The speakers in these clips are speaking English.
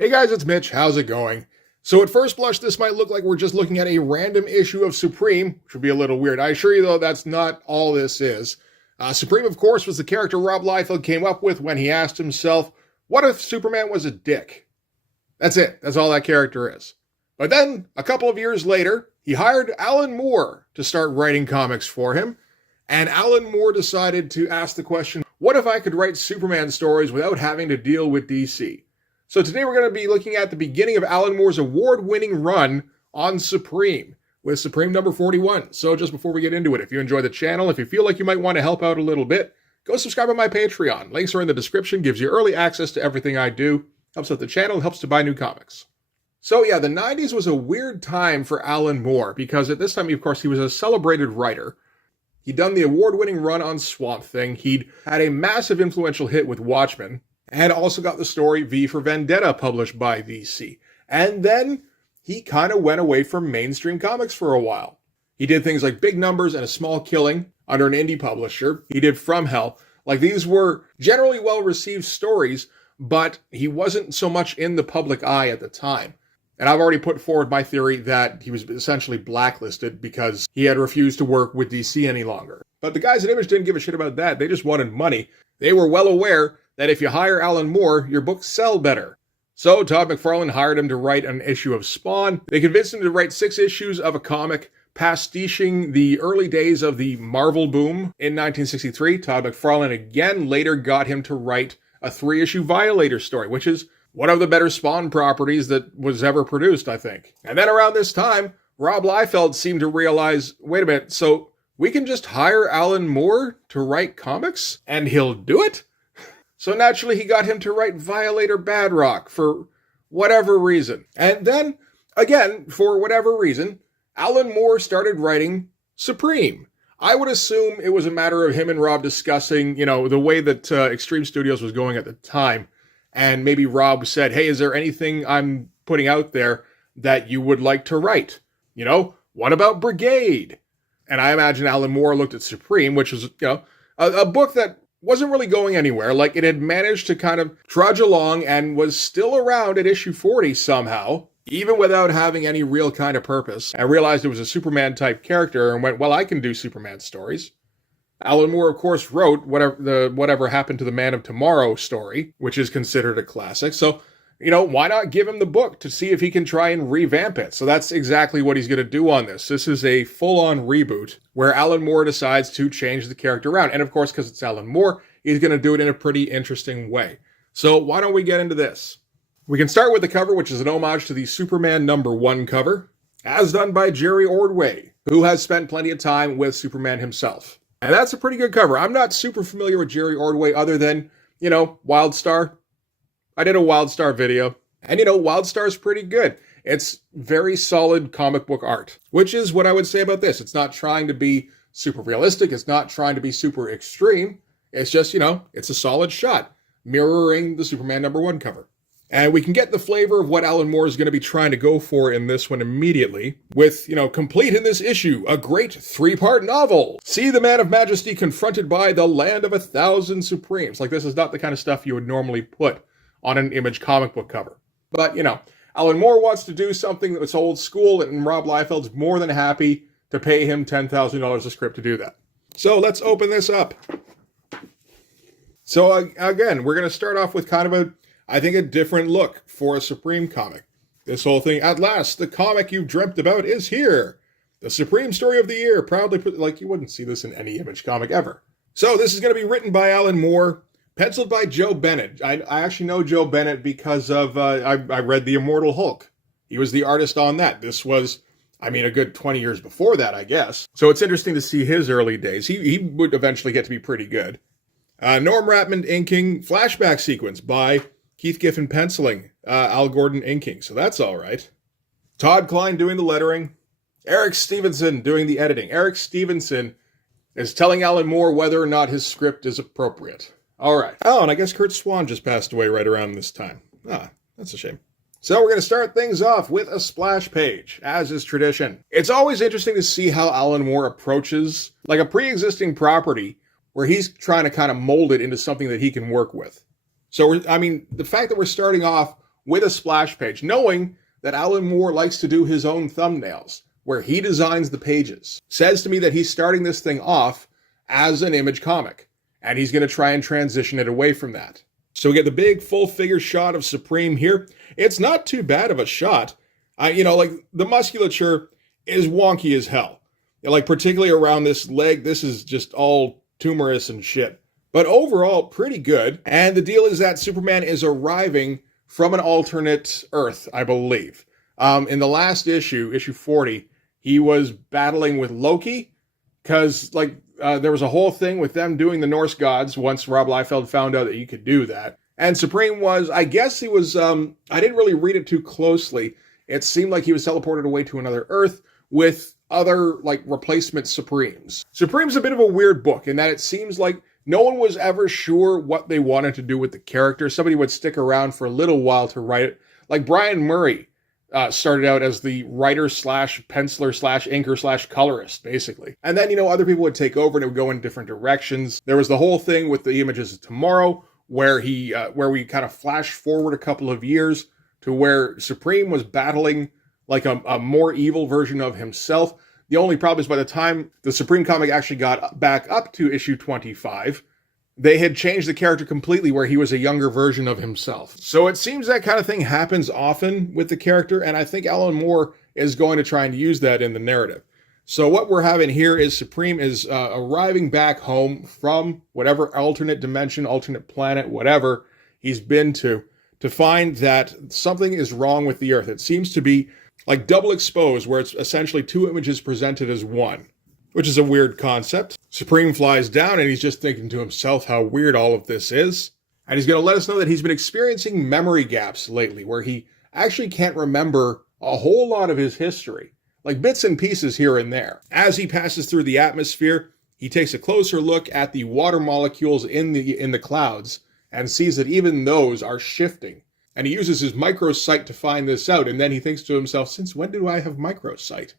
Hey guys, it's Mitch. How's it going? So at first blush, this might look like we're just looking at a random issue of Supreme, which would be a little weird. I assure you, though, that's not all this is. Supreme, of course, was the character Rob Liefeld came up with when he asked himself, what if Superman was a dick? That's it. That's all that character is. But then, a couple of years later, he hired Alan Moore to start writing comics for him, and Alan Moore decided to ask the question, what if I could write Superman stories without having to deal with DC? So today we're going to be looking at the beginning of Alan Moore's award-winning run on Supreme, with Supreme number 41. So just before we get into it, if you enjoy the channel, if you feel like you might want to help out a little bit, go subscribe on my Patreon. Links are in the description, gives you early access to everything I do, helps out the channel, helps to buy new comics. So yeah, the 90s was a weird time for Alan Moore, because at this time, of course, he was a celebrated writer. He'd done the award-winning run on Swamp Thing, he'd had a massive influential hit with Watchmen, and also got the story V for Vendetta published by DC. And then he kind of went away from mainstream comics for a while. He did things like Big Numbers and A Small Killing under an indie publisher. He did From Hell. Like, these were generally well-received stories, but he wasn't so much in the public eye at the time. And I've already put forward my theory that he was essentially blacklisted because he had refused to work with DC any longer. But the guys at Image didn't give a shit about that. They just wanted money. They were well aware that if you hire Alan Moore, your books sell better. So Todd McFarlane hired him to write an issue of Spawn. They convinced him to write 6 issues of a comic pastiching the early days of the Marvel boom in 1963. Todd McFarlane again later got him to write a 3-issue Violator story, which is one of the better Spawn properties that was ever produced, I think. And then around this time, Rob Liefeld seemed to realize, wait a minute, so we can just hire Alan Moore to write comics and he'll do it? So naturally, he got him to write Violator Bad Rock for whatever reason. And then, again, for whatever reason, Alan Moore started writing Supreme. I would assume it was a matter of him and Rob discussing, the way that Extreme Studios was going at the time. And maybe Rob said, hey, is there anything I'm putting out there that you would like to write? What about Brigade? And I imagine Alan Moore looked at Supreme, which was, a book that wasn't really going anywhere. Like, it had managed to kind of trudge along and was still around at issue 40 somehow, even without having any real kind of purpose. I realized it was a Superman-type character and went, well, I can do Superman stories. Alan Moore, of course, wrote Whatever Happened to the Man of Tomorrow story, which is considered a classic. So, why not give him the book to see if he can try and revamp it? So that's exactly what he's going to do on this. This is a full-on reboot where Alan Moore decides to change the character around. And of course, because it's Alan Moore, he's going to do it in a pretty interesting way. So why don't we get into this? We can start with the cover, which is an homage to the Superman #1 cover, as done by Jerry Ordway, who has spent plenty of time with Superman himself. And that's a pretty good cover. I'm not super familiar with Jerry Ordway other than, WildStar. I did a WildStar video, and WildStar's pretty good. It's very solid comic book art, which is what I would say about this. It's not trying to be super realistic. It's not trying to be super extreme. It's just, it's a solid shot, mirroring the Superman #1 cover. And we can get the flavor of what Alan Moore is going to be trying to go for in this one immediately with, complete in this issue, a great 3-part novel. See the Man of Majesty confronted by the land of 1,000 Supremes. Like, this is not the kind of stuff you would normally put on an Image comic book cover. But, Alan Moore wants to do something that's old school, and Rob Liefeld's more than happy to pay him $10,000 a script to do that. So let's open this up. So again, we're going to start off with kind of I think a different look for a Supreme comic. This whole thing, at last, the comic you've dreamt about is here. The Supreme Story of the Year, proudly put, like you wouldn't see this in any Image comic ever. So this is going to be written by Alan Moore, penciled by Joe Bennett. I actually know Joe Bennett because of, I read The Immortal Hulk. He was the artist on that. This was, a good 20 years before that, I guess. So it's interesting to see his early days. He would eventually get to be pretty good. Norm Rapmund inking, flashback sequence by Keith Giffen penciling, Al Gordon inking, so that's all right. Todd Klein doing the lettering, Eric Stevenson doing the editing. Eric Stevenson is telling Alan Moore whether or not his script is appropriate. All right. Oh, and I guess Kurt Swan just passed away right around this time. That's a shame. So we're going to start things off with a splash page, as is tradition. It's always interesting to see how Alan Moore approaches, like, a pre-existing property where he's trying to kind of mold it into something that he can work with. So, the fact that we're starting off with a splash page, knowing that Alan Moore likes to do his own thumbnails, where he designs the pages. Says to me that he's starting this thing off as an Image comic, and he's going to try and transition it away from that. So we get the big full figure shot of Supreme here. It's not too bad of a shot. Like the musculature is wonky as hell. Like particularly around this leg, this is just all tumorous and shit. But overall, pretty good. And the deal is that Superman is arriving from an alternate Earth, I believe. In the last issue, issue 40, he was battling with Loki because there was a whole thing with them doing the Norse gods once Rob Liefeld found out that you could do that. And Supreme was, I guess he was, I didn't really read it too closely. It seemed like he was teleported away to another Earth with other, replacement Supremes. Supreme's a bit of a weird book in that it seems like no one was ever sure what they wanted to do with the character. Somebody would stick around for a little while to write it. Like Brian Murray started out as the writer slash penciler slash inker slash colorist, basically. And then, other people would take over and it would go in different directions. There was the whole thing with the Images of Tomorrow, where we kind of flash forward a couple of years to where Supreme was battling like a more evil version of himself. The only problem is by the time the Supreme comic actually got back up to issue 25, they had changed the character completely where he was a younger version of himself. So it seems that kind of thing happens often with the character, and I think Alan Moore is going to try and use that in the narrative. So what we're having here is Supreme is arriving back home from whatever alternate dimension, alternate planet, whatever he's been to find that something is wrong with the Earth. It seems to be like double exposed, where it's essentially two images presented as one, which is a weird concept. Supreme flies down and he's just thinking to himself how weird all of this is. And he's going to let us know that he's been experiencing memory gaps lately, where he actually can't remember a whole lot of his history, like bits and pieces here and there. As he passes through the atmosphere, he takes a closer look at the water molecules in the clouds and sees that even those are shifting. And he uses his microsight to find this out, and then he thinks to himself, since when do I have microsight?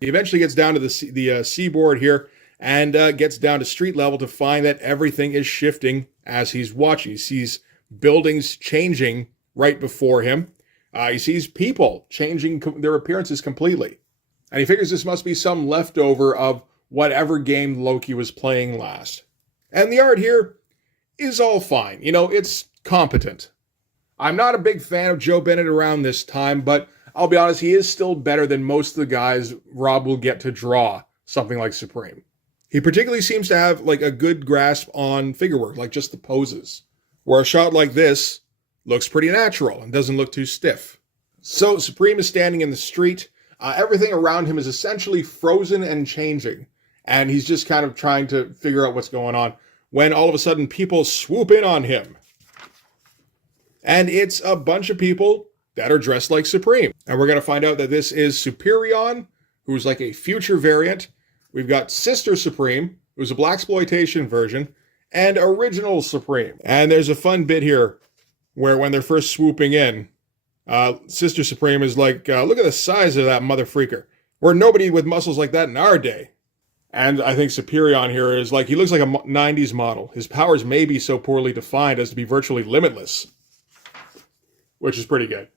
He eventually gets down to the seaboard here and gets down to street level to find that everything is shifting as he's watching. He sees buildings changing right before him. He sees people changing their appearances completely. And he figures this must be some leftover of whatever game Loki was playing last. And the art here is all fine. It's competent. I'm not a big fan of Joe Bennett around this time, but I'll be honest, he is still better than most of the guys Rob will get to draw something like Supreme. He particularly seems to have a good grasp on figure work, like just the poses, where a shot like this looks pretty natural and doesn't look too stiff. So Supreme is standing in the street. Everything around him is essentially frozen and changing, and he's just kind of trying to figure out what's going on when all of a sudden people swoop in on him. And it's a bunch of people that are dressed like Supreme. And we're going to find out that this is Superion, who's like a future variant. We've got Sister Supreme, who's a blaxploitation version, and Original Supreme. And there's a fun bit here where when they're first swooping in, Sister Supreme is like, look at the size of that mother freaker. We're nobody with muscles like that in our day. And I think Superion here is he looks like a 90s model. His powers may be so poorly defined as to be virtually limitless, which is pretty good.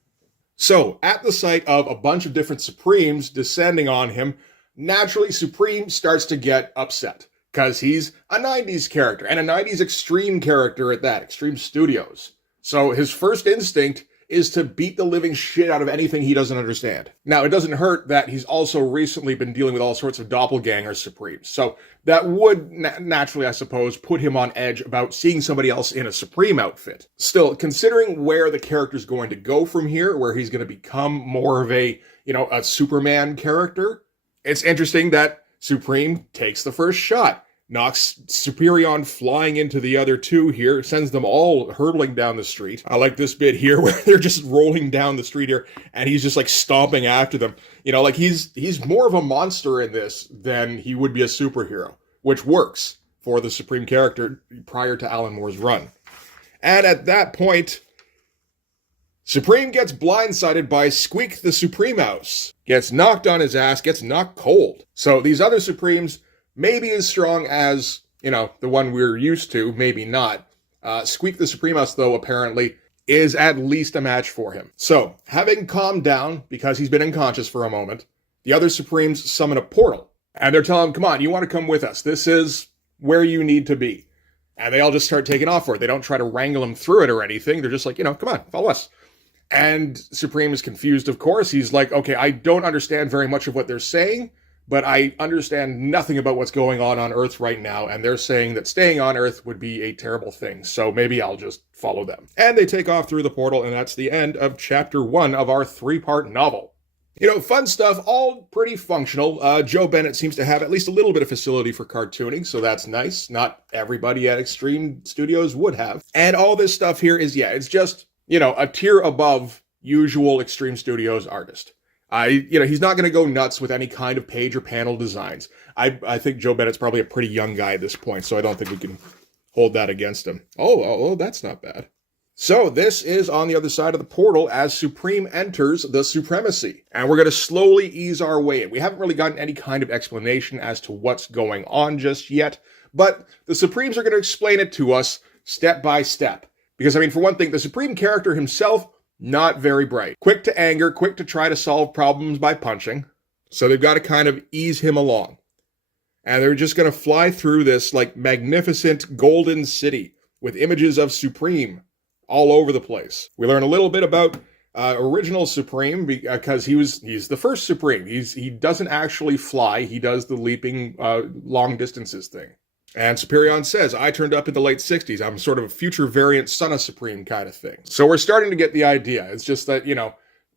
So, at the sight of a bunch of different Supremes descending on him, naturally Supreme starts to get upset, because he's a 90s character, and a 90s extreme character at that, Extreme Studios. So his first instinct is to beat the living shit out of anything he doesn't understand. Now, it doesn't hurt that he's also recently been dealing with all sorts of doppelganger Supremes. So that would naturally, I suppose, put him on edge about seeing somebody else in a Supreme outfit. Still, considering where the character's going to go from here, where he's going to become more of a Superman character, it's interesting that Supreme takes the first shot, knocks Superion flying into the other two here, sends them all hurtling down the street. I like this bit here where they're just rolling down the street here, and he's just stomping after them. He's more of a monster in this than he would be a superhero, which works for the Supreme character prior to Alan Moore's run. And at that point, Supreme gets blindsided by Squeak the Supreme Mouse. Gets knocked on his ass, gets knocked cold. So these other Supremes may be as strong as, the one we're used to, maybe not. Squeak the Supreme Mouse, though, apparently is at least a match for him. So, having calmed down because he's been unconscious for a moment, the other Supremes summon a portal. And they're telling him, come on, you want to come with us. This is where you need to be. And they all just start taking off for it. They don't try to wrangle him through it or anything. They're just like, come on, follow us. And Supreme is confused, of course. He's like, okay, I don't understand very much of what they're saying, but I understand nothing about what's going on Earth right now, and they're saying that staying on Earth would be a terrible thing, so maybe I'll just follow them. And they take off through the portal, and that's the end of Chapter 1 of our 3-part novel. Fun stuff, all pretty functional. Joe Bennett seems to have at least a little bit of facility for cartooning, so that's nice. Not everybody at Extreme Studios would have. And all this stuff here is, it's just, a tier above usual Extreme Studios artist. He's not going to go nuts with any kind of page or panel designs. I think Joe Bennett's probably a pretty young guy at this point, so I don't think we can hold that against him. Oh, that's not bad. So this is on the other side of the portal as Supreme enters the Supremacy. And we're going to slowly ease our way in. We haven't really gotten any kind of explanation as to what's going on just yet, but the Supremes are going to explain it to us step by step. Because, for one thing, the Supreme character himself, not very bright. Quick to anger, quick to try to solve problems by punching. So they've got to kind of ease him along. And they're just going to fly through this, magnificent golden city with images of Supreme all over the place. We learn a little bit about original Supreme because he's the first Supreme. He doesn't actually fly. He does the leaping long distances thing. And Superion says, I turned up in the late 60s. I'm sort of a future variant son of Supreme kind of thing. So we're starting to get the idea. It's just that,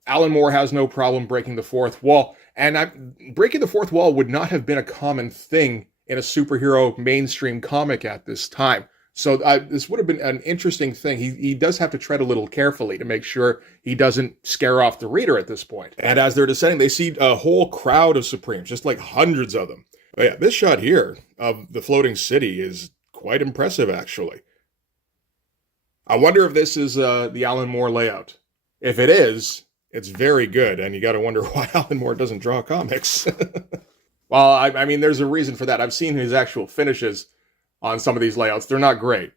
Alan Moore has no problem breaking the fourth wall. And breaking the fourth wall would not have been a common thing in a superhero mainstream comic at this time. So this would have been an interesting thing. He does have to tread a little carefully to make sure he doesn't scare off the reader at this point. And as they're descending, they see a whole crowd of Supremes, just hundreds of them. But yeah, this shot here of the floating city is quite impressive, actually. I wonder if this is the Alan Moore layout. If it is, it's very good, and you got to wonder why Alan Moore doesn't draw comics. Well, there's a reason for that. I've seen his actual finishes on some of these layouts. They're not great.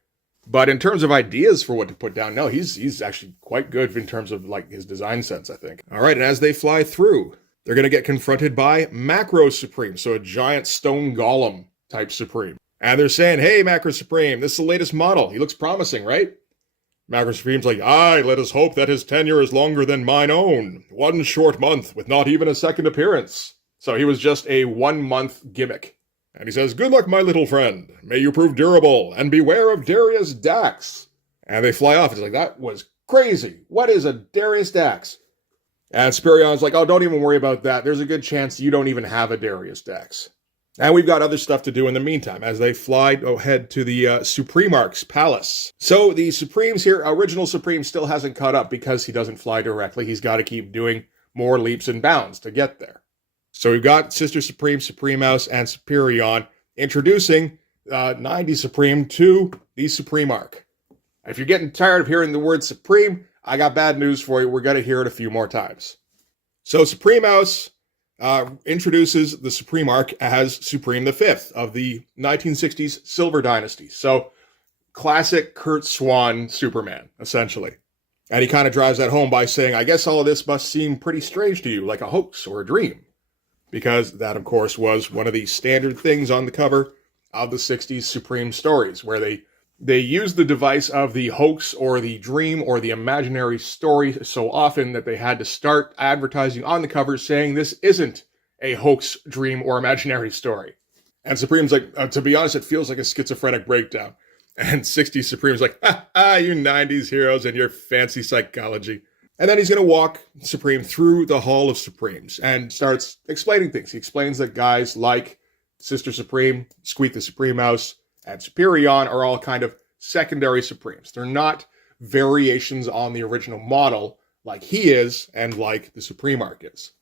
But in terms of ideas for what to put down, no, he's actually quite good in terms of his design sense, I think. All right, and as they fly through, they're going to get confronted by Macro Supreme, so a giant stone golem type Supreme. And they're saying, hey, Macro Supreme, this is the latest model. He looks promising, right? Macro Supreme's like, aye, let us hope that his tenure is longer than mine own. 1 short month with not even a second appearance. So he was just a 1-month gimmick. And he says, good luck, my little friend. May you prove durable, and beware of Darius Dax. And they fly off. It's like, that was crazy. What is a Darius Dax? And Superion's like, oh, don't even worry about that. There's a good chance you don't even have a Darius Dax. And we've got other stuff to do in the meantime as they fly ahead to the Supremarch's palace. So the Supremes here, original Supreme still hasn't caught up because he doesn't fly directly. He's got to keep doing more leaps and bounds to get there. So we've got Sister Supreme, Supreme Mouse, and Superion introducing 90 Supreme to the Supremarch. If you're getting tired of hearing the word Supreme, I got bad news for you. We're going to hear it a few more times. So Supreme Mouse introduces the Supremarch as Supreme V of the 1960s Silver Dynasty. So classic Kurt Swan Superman, essentially. And he kind of drives that home by saying, I guess all of this must seem pretty strange to you, like a hoax or a dream. Because that, of course, was one of the standard things on the cover of the 60s Supreme stories, where they used the device of the hoax or the dream or the imaginary story so often that they had to start advertising on the cover saying this isn't a hoax, dream, or imaginary story. And Supreme's like, to be honest, it feels like a schizophrenic breakdown. And 60s Supreme's like, you 90s heroes and your fancy psychology. And then he's going to walk Supreme through the Hall of Supremes and starts explaining things. He explains that guys like Sister Supreme, Squeak the Supreme Mouse, and Superion are all kind of secondary Supremes. They're not variations on the original model like he is and like the Supremarch is.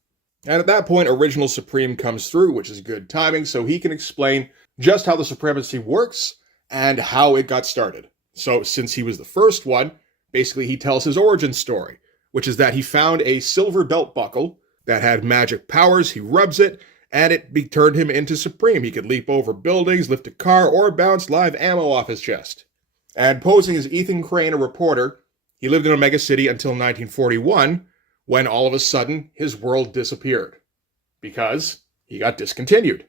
And at that point, original Supreme comes through, which is good timing, so he can explain just how the Supremacy works and how it got started. So since he was the first one, basically he tells his origin story, which is that he found a silver belt buckle that had magic powers. He rubs it, and it turned him into Supreme. He could leap over buildings, lift a car, or bounce live ammo off his chest. And posing as Ethan Crane, a reporter, He lived in Omega City until 1941, when all of a sudden his world disappeared. Because he got discontinued.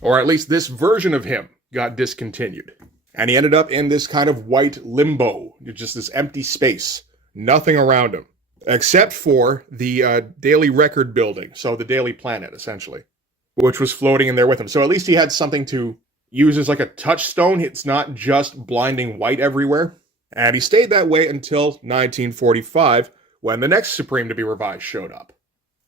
Or at least this version of him got discontinued. And he ended up in this kind of white limbo, just this empty space. Nothing around him. Except for the Daily Record building, so the Daily Planet, essentially, which was floating in there with him. So at least he had something to use as like a touchstone. It's not just blinding white everywhere. And he stayed that way until 1945, when the next Supreme to be revised showed up.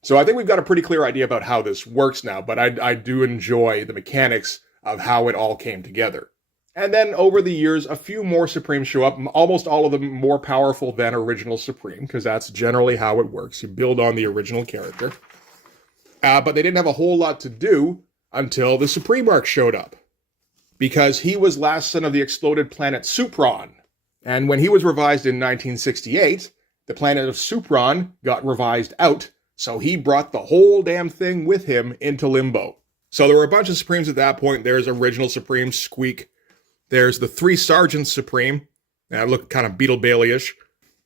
So I think we've got a pretty clear idea about how this works now, but I do enjoy the mechanics of how it all came together. And then over the years, a few more Supremes show up, almost all of them more powerful than original Supreme, because that's generally how it works. You build on the original character. But they didn't have a whole lot to do until the Supreme Arc showed up, because he was last son of the exploded planet Supron. And when he was revised in 1968, the planet of Supron got revised out, so he brought the whole damn thing with him into Limbo. So there were a bunch of Supremes at that point. There's original Supreme, Squeak. There's the 3 Sergeants Supreme. That look kind of Beetle Bailey-ish.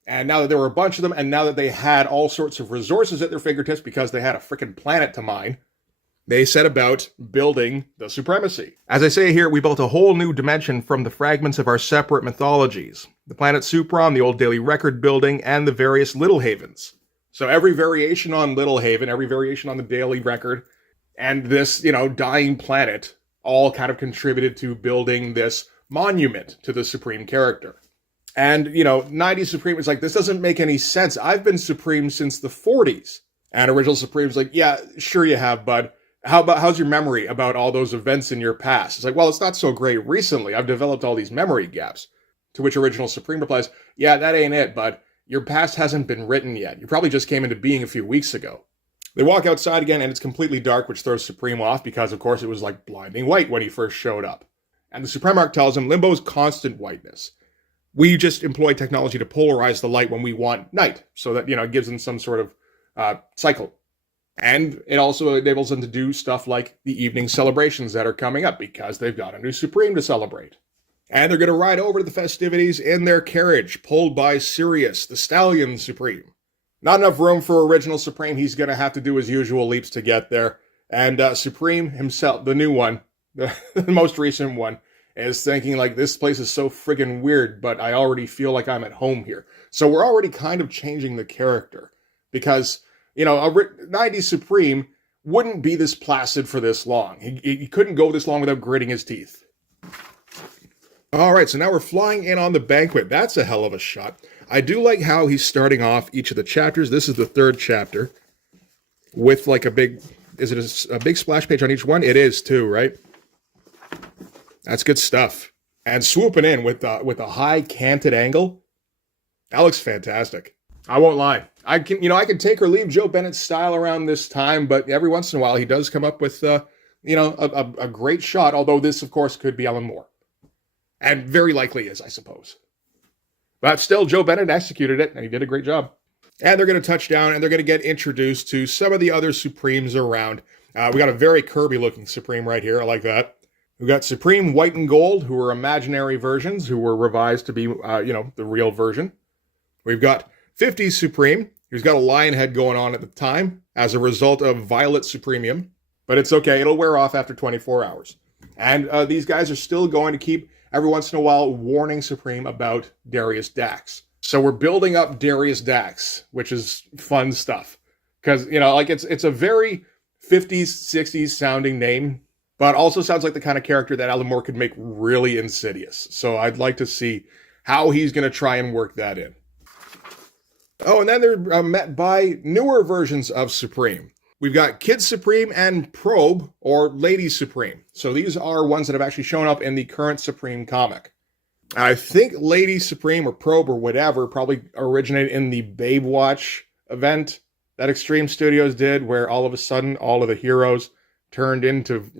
And now that there were a bunch of them, and now that they had all sorts of resources at their fingertips because they had a freaking planet to mine, they set about building the Supremacy. As I say here, we built a whole new dimension from the fragments of our separate mythologies. The planet Supron, the old Daily Record building, and the various Little Havens. So every variation on Little Haven, every variation on the Daily Record, and this, dying planet all kind of contributed to building this monument to the Supreme character. And, 90s Supreme is like, this doesn't make any sense. I've been Supreme since the 40s. And original Supreme's like, yeah, sure you have, bud. How's your memory about all those events in your past? It's like, well, it's not so great recently. I've developed all these memory gaps. To which original Supreme replies, yeah, that ain't it, bud. Your past hasn't been written yet. You probably just came into being a few weeks ago. They walk outside again, and it's completely dark, which throws Supreme off, because, of course, it was like blinding white when he first showed up. And the Supreme Arc tells him, Limbo's constant whiteness. We just employ technology to polarize the light when we want night, so that, it gives them some sort of cycle. And it also enables them to do stuff like the evening celebrations that are coming up, because they've got a new Supreme to celebrate. And they're going to ride over to the festivities in their carriage, pulled by Sirius, the Stallion Supreme. Not enough room for original Supreme. He's going to have to do his usual leaps to get there. And Supreme himself, the new one, the most recent one, is thinking like, this place is so friggin' weird, but I already feel like I'm at home here. So we're already kind of changing the character. Because, a 90s Supreme wouldn't be this placid for this long. He couldn't go this long without gritting his teeth. All right, so now we're flying in on the Banquet. That's a hell of a shot. I do like how he's starting off each of the chapters. This is the 3rd chapter with like a big, is it a big splash page on each one? It is too, right? That's good stuff. And swooping in with a high canted angle. That looks fantastic. I won't lie. I can take or leave Joe Bennett's style around this time, but every once in a while he does come up with, a great shot, although this, of course, could be Alan Moore. And very likely is, I suppose. But still, Joe Bennett executed it, and he did a great job. And they're going to touch down, and they're going to get introduced to some of the other Supremes around. We got a very Kirby-looking Supreme right here. I like that. We've got Supreme White and Gold, who are imaginary versions, who were revised to be, the real version. We've got 50 Supreme, who's got a lion head going on at the time, as a result of Violet Supremium. But it's okay, it'll wear off after 24 hours. And these guys are still going to keep, every once in a while, warning Supreme about Darius Dax. So we're building up Darius Dax, which is fun stuff. Because, it's a very 50s, 60s sounding name, but also sounds like the kind of character that Alan Moore could make really insidious. So I'd like to see how he's going to try and work that in. Oh, and then they're met by newer versions of Supreme. We've got Kid Supreme and Probe, or Lady Supreme. So these are ones that have actually shown up in the current Supreme comic. I think Lady Supreme or Probe or whatever probably originated in the Babe Watch event that Extreme Studios did, where all of a sudden all of the heroes turned into,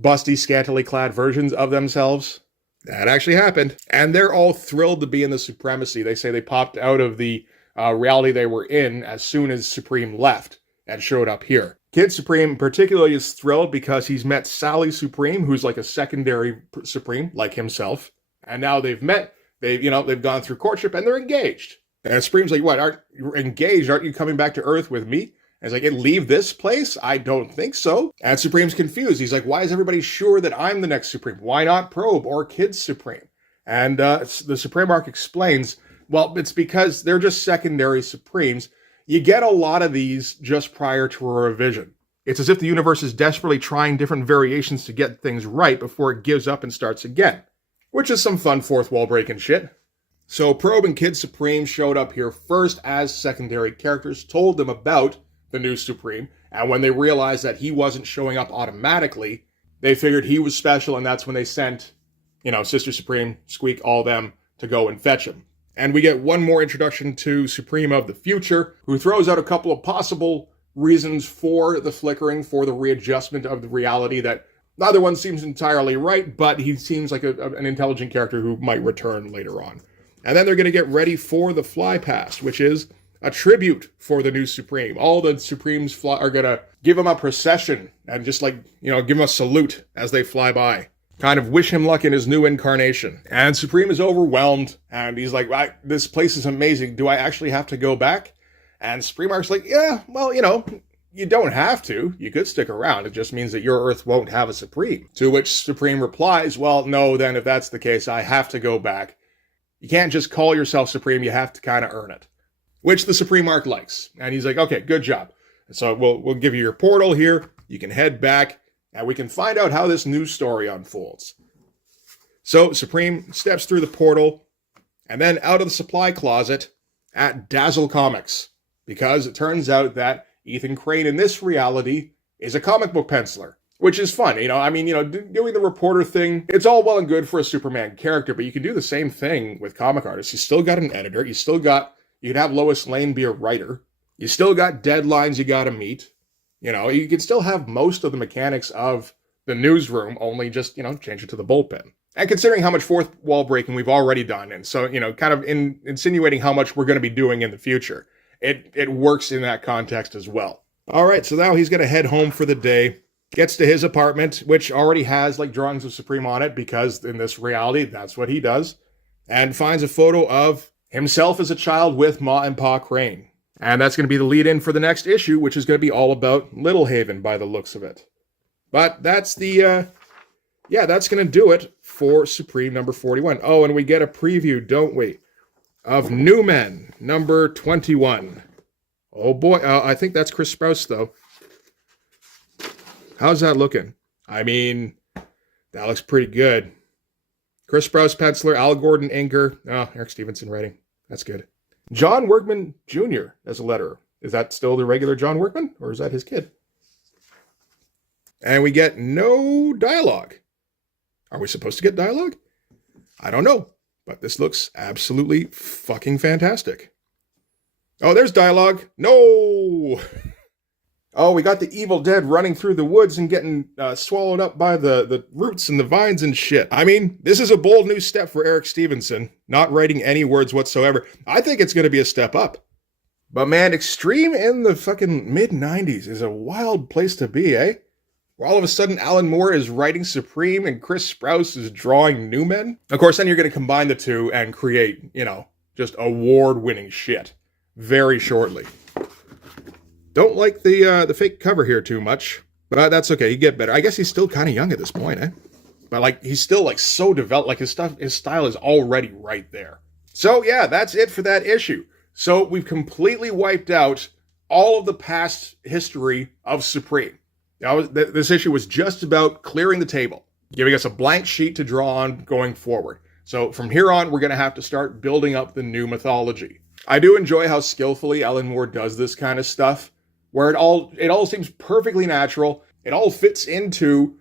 busty, scantily clad versions of themselves. That actually happened. And they're all thrilled to be in the Supremacy. They say they popped out of the reality they were in as soon as Supreme left and showed up here. Kid Supreme particularly is thrilled because he's met Sally Supreme, who's like a secondary Supreme, like himself. And now they've met, they've gone through courtship, and they're engaged. And Supreme's like, what, aren't you engaged? Aren't you coming back to Earth with me? And he's like, leave this place? I don't think so. And Supreme's confused. He's like, why is everybody sure that I'm the next Supreme? Why not Probe or Kid Supreme? And the Supreme Arc explains, well, it's because they're just secondary Supremes. You get a lot of these just prior to a revision. It's as if the universe is desperately trying different variations to get things right before it gives up and starts again. Which is some fun fourth wall breaking shit. So Probe and Kid Supreme showed up here first as secondary characters, told them about the new Supreme, and when they realized that he wasn't showing up automatically, they figured he was special, and that's when they sent, Sister Supreme, Squeak, all them, to go and fetch him. And we get one more introduction to Supreme of the Future, who throws out a couple of possible reasons for the flickering, for the readjustment of the reality that neither one seems entirely right, but he seems like an intelligent character who might return later on. And then they're going to get ready for the Fly Past, which is a tribute for the new Supreme. All the Supremes are going to give him a procession and just give him a salute as they fly by. Kind of wish him luck in his new incarnation. And Supreme is overwhelmed, and he's like, this place is amazing. Do I actually have to go back? And Supreme Arc's like, yeah, well, you don't have to. You could stick around. It just means that your Earth won't have a Supreme. To which Supreme replies, well, no, then if that's the case, I have to go back. You can't just call yourself Supreme. You have to kind of earn it. Which the Supreme Arc likes. And he's like, okay, good job. So we'll give you your portal here. You can head back, and we can find out how this new story unfolds. So Supreme steps through the portal, and then out of the supply closet at Dazzle Comics. Because it turns out that Ethan Crane in this reality is a comic book penciler. Which is fun, doing the reporter thing, it's all well and good for a Superman character, but you can do the same thing with comic artists. You still got an editor, you can have Lois Lane be a writer, you still got deadlines you gotta meet, you can still have most of the mechanics of the newsroom, only just, change it to the bullpen. And considering how much fourth wall breaking we've already done, and so, kind of insinuating how much we're going to be doing in the future, it works in that context as well. All right, so now he's going to head home for the day. Gets to his apartment, which already has drawings of Supreme on it, because in this reality, that's what he does, and finds a photo of himself as a child with Ma and Pa Crane. And that's going to be the lead-in for the next issue, which is going to be all about Little Haven by the looks of it. But that's that's going to do it for Supreme number 41. Oh, and we get a preview, don't we, of New Men number 21. Oh boy, I think that's Chris Sprouse, though. How's that looking? I mean, that looks pretty good. Chris Sprouse, penciler, Al Gordon, inker. Oh, Eric Stevenson writing. That's good. John Workman Jr. as a letterer. Is that still the regular John Workman, or is that his kid? And we get no dialogue. Are we supposed to get dialogue? I don't know, but this looks absolutely fucking fantastic. Oh, there's dialogue. No! Oh, we got the Evil Dead running through the woods and getting swallowed up by the roots and the vines and shit. I mean, this is a bold new step for Eric Stevenson, not writing any words whatsoever. I think it's going to be a step up. But man, Extreme in the fucking mid-90s is a wild place to be, eh? Where all of a sudden Alan Moore is writing Supreme and Chris Sprouse is drawing New Men. Of course, then you're going to combine the two and create, just award-winning shit very shortly. Don't like the fake cover here too much, but that's okay. You get better. I guess he's still kind of young at this point, eh? But he's still so developed. His style is already right there. So yeah, that's it for that issue. So we've completely wiped out all of the past history of Supreme. Now, this issue was just about clearing the table, giving us a blank sheet to draw on going forward. So from here on, we're going to have to start building up the new mythology. I do enjoy how skillfully Alan Moore does this kind of stuff, where it all seems perfectly natural. It all fits into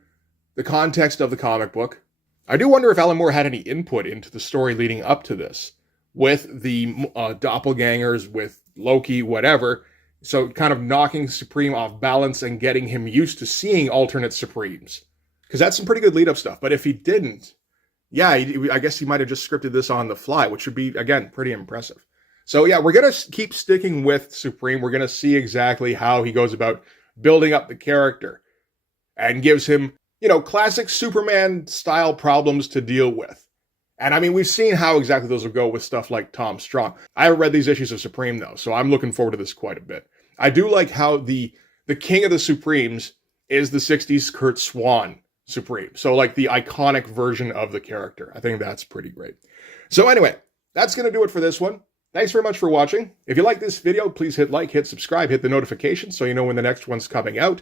the context of the comic book. I do wonder if Alan Moore had any input into the story leading up to this, with the doppelgangers, with Loki, whatever. So kind of knocking Supreme off balance and getting him used to seeing alternate Supremes. Because that's some pretty good lead-up stuff. But if he didn't, yeah, I guess he might have just scripted this on the fly, which would be, again, pretty impressive. So yeah, we're going to keep sticking with Supreme. We're going to see exactly how he goes about building up the character and gives him, classic Superman-style problems to deal with. And I mean, we've seen how exactly those will go with stuff like Tom Strong. I haven't read these issues of Supreme though, so I'm looking forward to this quite a bit. I do like how the king of the Supremes is the 60s Kurt Swan Supreme. So like the iconic version of the character. I think that's pretty great. So anyway, that's going to do it for this one. Thanks very much for watching. If you like this video, please hit like, hit subscribe, hit the notification so you know when the next one's coming out.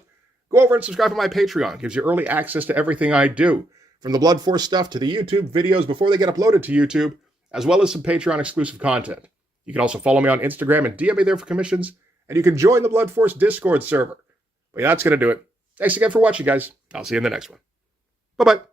Go over and subscribe to my Patreon. It gives you early access to everything I do, from the Blood Force stuff to the YouTube videos before they get uploaded to YouTube, as well as some Patreon exclusive content. You can also follow me on Instagram and DM me there for commissions, and you can join the Blood Force Discord server. But yeah, that's going to do it. Thanks again for watching, guys. I'll see you in the next one. Bye-bye.